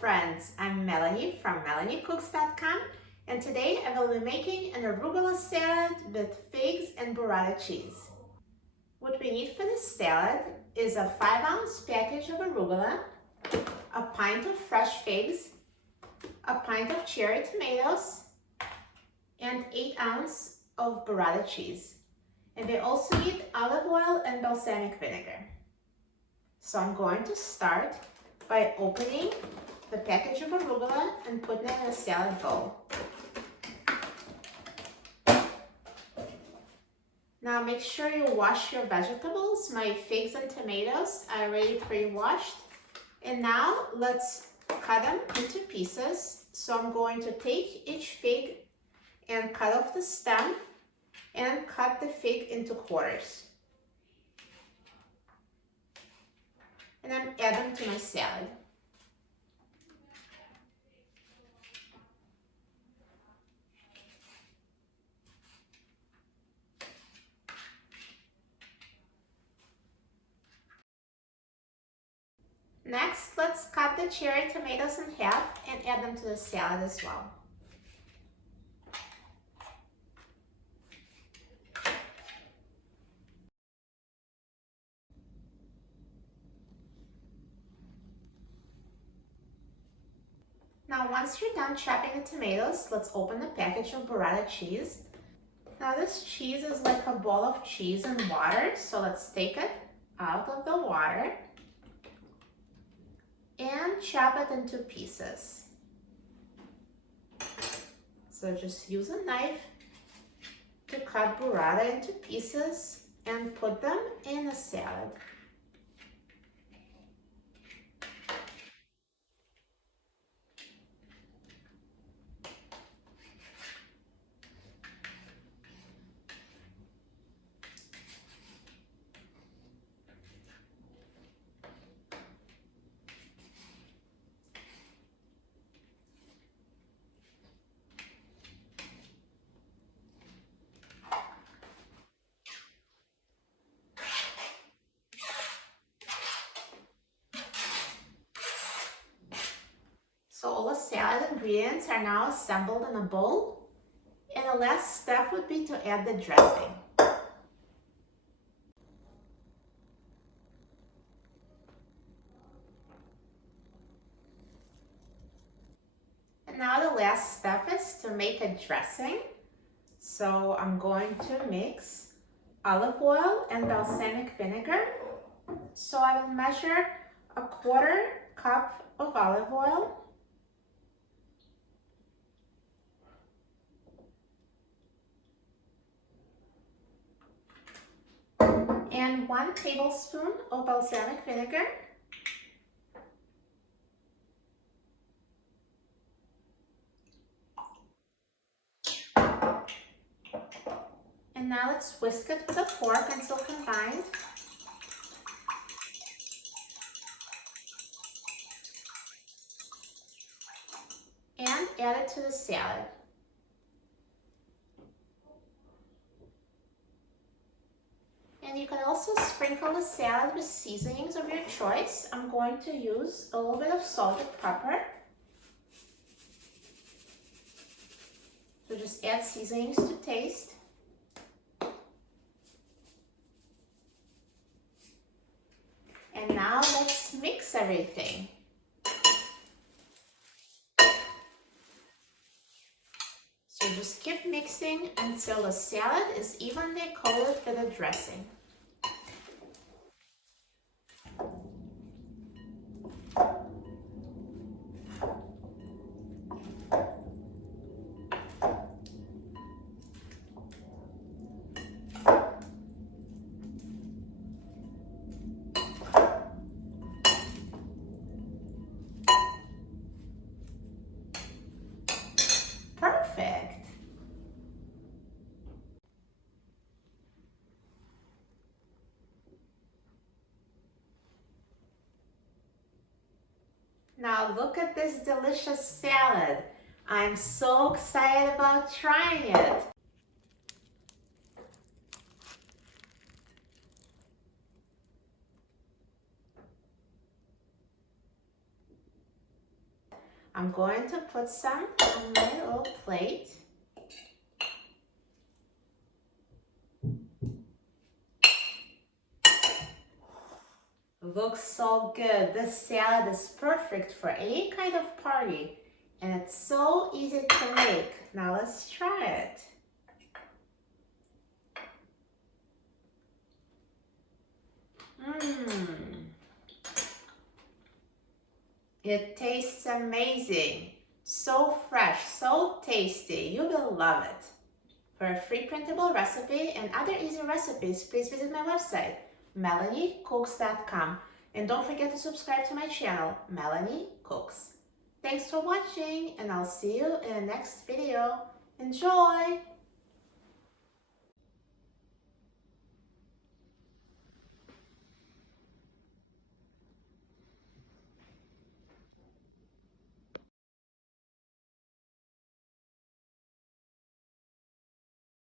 friends, I'm Melanie from melaniecooks.com, and today I will be making an arugula salad with figs and burrata cheese. What we need for this salad is a 5-ounce package of arugula, a pint of fresh figs, a pint of cherry tomatoes, and 8 ounces of burrata cheese. And we also need olive oil and balsamic vinegar. So I'm going to start by opening the package of arugula and putting it in a salad bowl. Now make sure you wash your vegetables. My figs and tomatoes are already pre-washed. And now let's cut them into pieces. So I'm going to take each fig and cut off the stem and cut the fig into quarters. And then add them to my salad. Next, let's cut the cherry tomatoes in half and add them to the salad as well. Now once you're done chopping the tomatoes, let's open the package of burrata cheese. Now this cheese is like a ball of cheese and water, so let's take it out of the water and chop it into pieces. So just use a knife to cut burrata into pieces and put them in a salad. So all the salad ingredients are now assembled in a bowl, and the last step would be to add the dressing. And now the last step is to make a dressing. So I'm going to mix olive oil and balsamic vinegar. So I will measure a 1/4 cup of olive oil, and 1 tablespoon of balsamic vinegar, and now let's whisk it with a fork until combined. And add it to the salad. And you can also sprinkle the salad with seasonings of your choice. I'm going to use a little bit of salt and pepper. So just add seasonings to taste. And now let's mix everything. So just keep mixing until the salad is evenly coated with the dressing. Perfect. Now look at this delicious salad. I'm so excited about trying it. I'm going to put some on my little plate. Looks so good. This salad is perfect for any kind of party, and it's so easy to make. Now let's try it. It tastes amazing. So fresh, so tasty. You will love it. For a free printable recipe and other easy recipes, please visit my website, melaniecooks.com. And don't forget to subscribe to my channel, Melanie Cooks. Thanks for watching, and I'll see you in the next video. Enjoy!